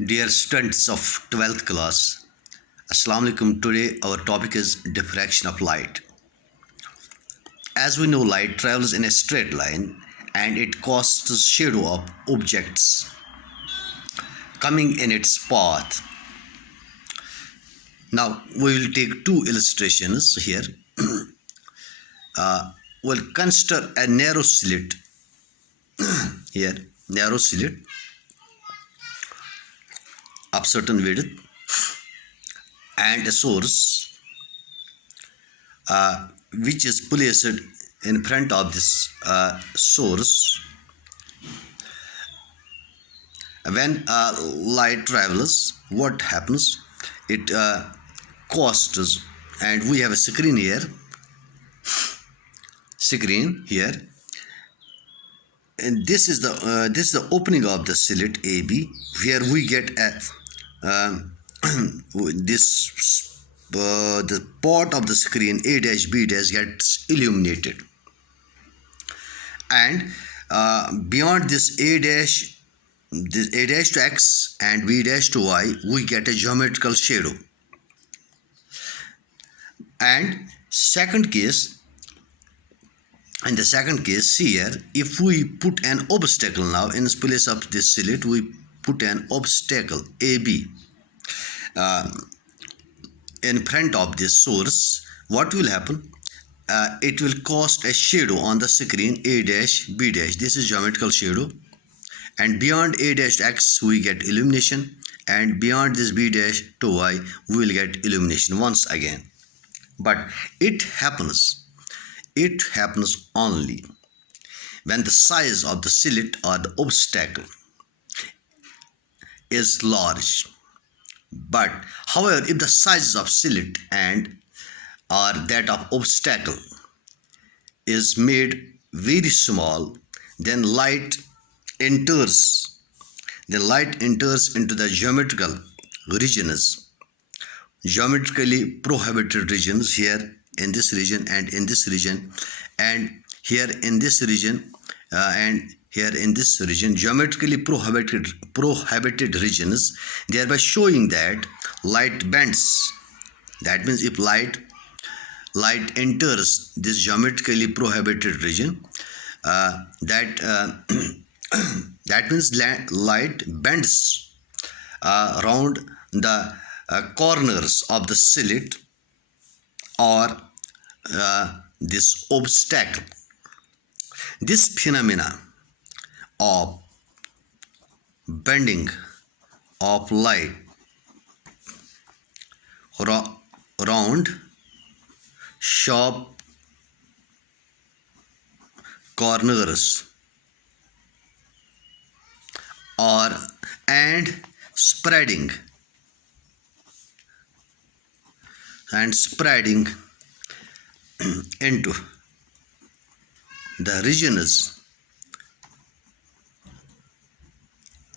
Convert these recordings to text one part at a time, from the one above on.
Dear students of 12th class, Assalamu alaikum. Today our topic is diffraction of light. As we know, light travels in a straight line and it casts shadow of objects coming in its path. Now we will take two illustrations here. We'll consider a narrow slit here, narrow slit of certain width and a source which is placed in front of this source. When light travels, what happens? It casts, and we have a screen here, and this is the opening of the slit AB, where we get a the part of the screen A dash B dash gets illuminated, and beyond this A dash to X and B dash to Y, we get a geometrical shadow. And in the second case, here, if we put an obstacle now in place of this slit, we put an obstacle AB in front of this source. What will happen? It will cast a shadow on the screen A dash B dash. This is geometrical shadow, and beyond A dash to X we get illumination, and beyond this B dash to Y we will get illumination once again. But it happens only when the size of the slit or the obstacle is large. But however, if the sizes of slit and or that of obstacle is made very small, then light enters into the geometrical regions, geometrically prohibited regions, here in this region and in this region, and here in this region and here in this region, geometrically prohibited regions, thereby showing that light bends. That means if light enters this geometrically prohibited region, that means light bends around the corners of the slit or this obstacle. This phenomena of bending of light around sharp corners and spreading into the regions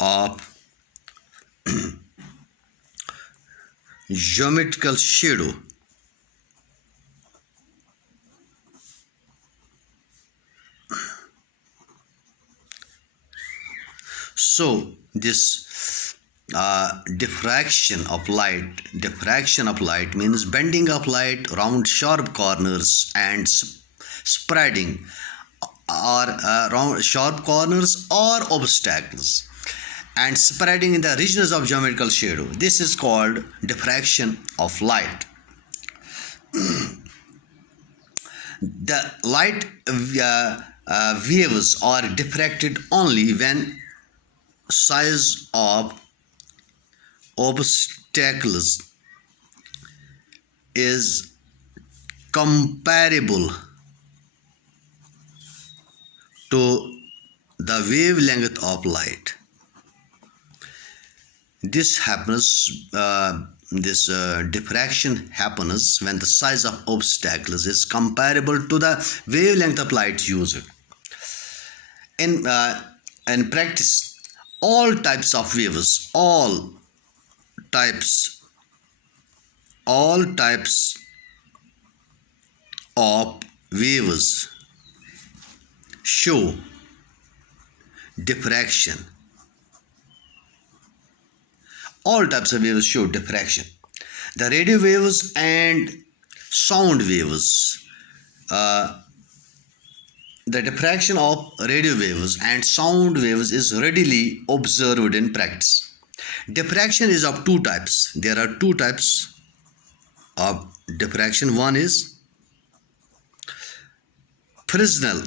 of geometrical shadow. So this diffraction of light means bending of light around sharp corners and spreading or around sharp corners or obstacles and spreading in the regions of geometrical shadow. This is called diffraction of light. The light waves are diffracted only when size of obstacles is comparable to the wavelength of light. This happens, diffraction happens when the size of obstacles is comparable to the wavelength of light used. In practice, all types of waves, all types of waves show diffraction All types of waves show diffraction. The radio waves and sound waves. The diffraction of radio waves and sound waves is readily observed in practice. Diffraction is of two types. There are two types of diffraction. One is Fresnel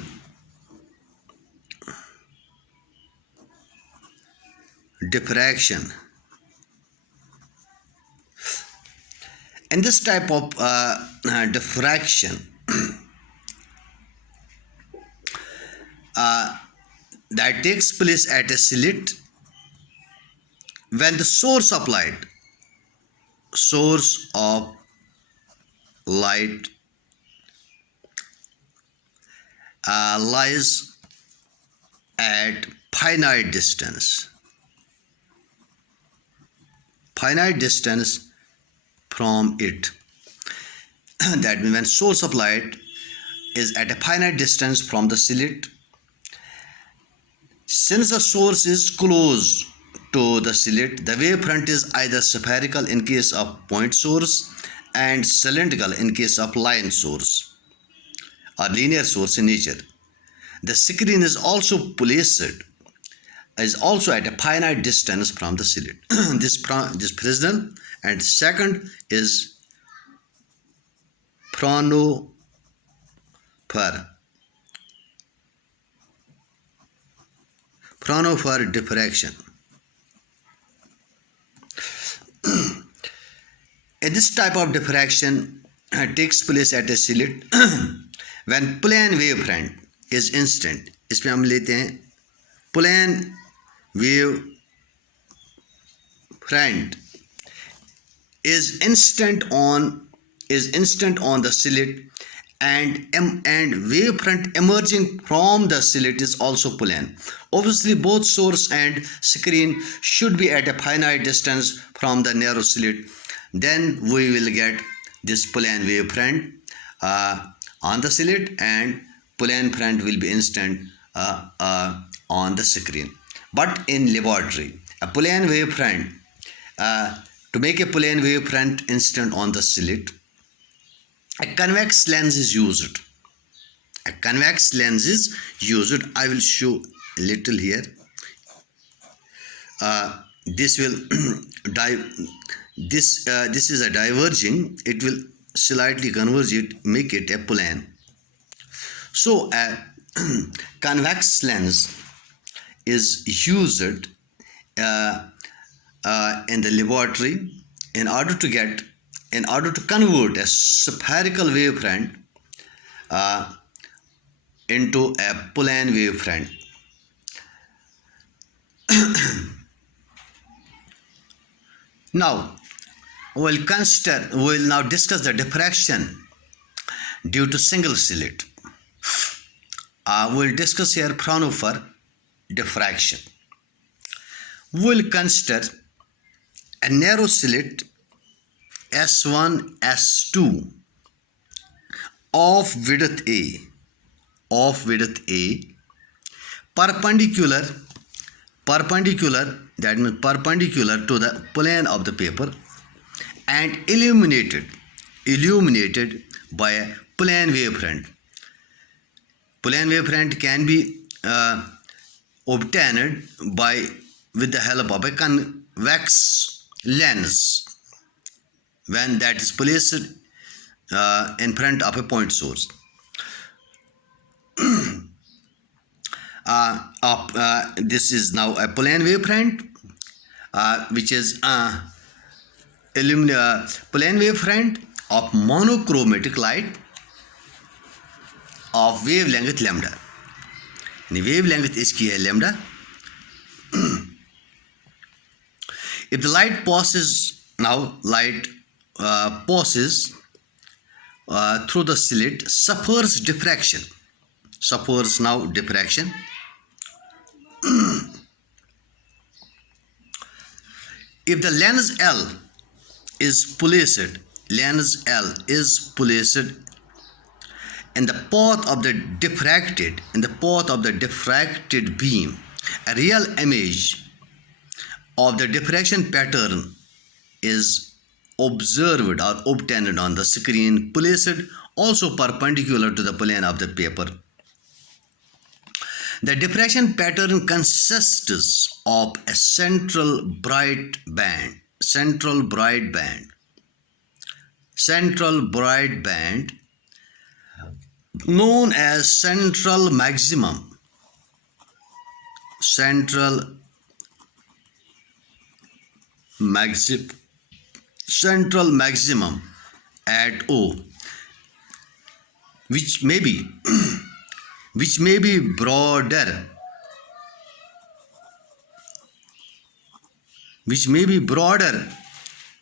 diffraction. In this type of diffraction, that takes place at a slit when the source of light lies at finite distance from it. That means when source of light is at a finite distance from the slit, since the source is close to the slit, the wavefront is either spherical in case of point source and cylindrical in case of line source or linear source in nature. The screen is also at a finite distance from the slit. This Fresnel, and second is Fraunhofer diffraction. This type of diffraction takes place at a slit when plane wavefront is instant. इसमें हम लेते हैं plane wavefront is instant on the slit, and wavefront emerging from the slit is also plane. Obviously, both source and screen should be at a finite distance from the narrow slit. Then we will get this plane wavefront on the slit, and plane front will be instant on the screen. But in laboratory, a plane wavefront, to make a plane wavefront instant on the slit, a convex lens is used. I will show a little here. This will this is a diverging. It will slightly converge it, make it a plane. So a convex lens is used in the laboratory in order to convert a spherical wavefront into a plane wavefront. Now we'll now discuss the diffraction due to single slit. We'll discuss here Fraunhofer diffraction. We'll consider a narrow slit S1, S2 of width A, perpendicular, that means perpendicular to the plane of the paper, and illuminated by a plane wavefront. Plane wavefront can be obtained with the help of a convex lens when that is placed in front of a point source. This is now a plane wavefront, which is plane wavefront of monochromatic light of wavelength lambda. Wavelength इसकी है lambda. If the light passes through the slit, suffers diffraction. If the lens L is placed in the path of the diffracted beam, a real image of the diffraction pattern is observed or obtained on the screen placed also perpendicular to the plane of the paper. The diffraction pattern consists of a central bright band known as central maximum at O, which may be broader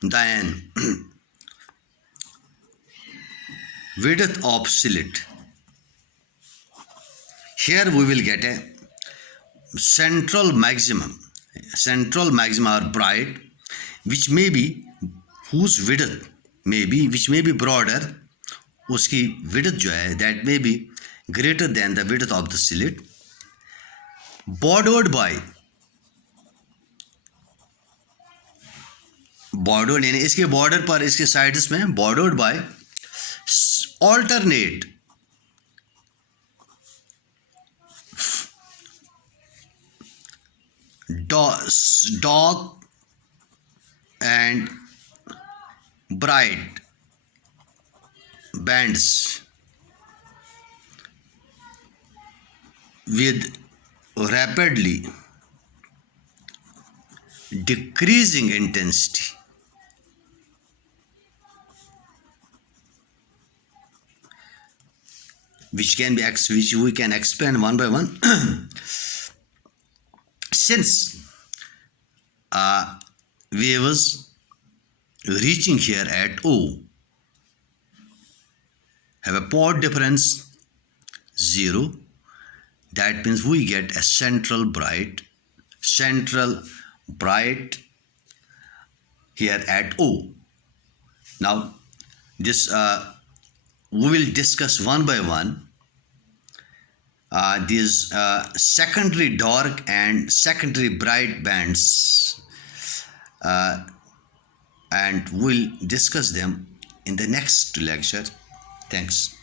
than width of slit. Here we will get a central maximum or bright, which may be whose width may be broader, उसकी width जो है that may be greater than the width of the slit, bordered यानी इसके border पर, इसके sides में bordered by alternate dark and bright bands with rapidly decreasing intensity. Which we can explain one by one. Since waves reaching here at O have a port difference 0, that means we get a central bright here at O. Now this we will discuss one by one these secondary dark and secondary bright bands, and we'll discuss them in the next lecture. Thanks.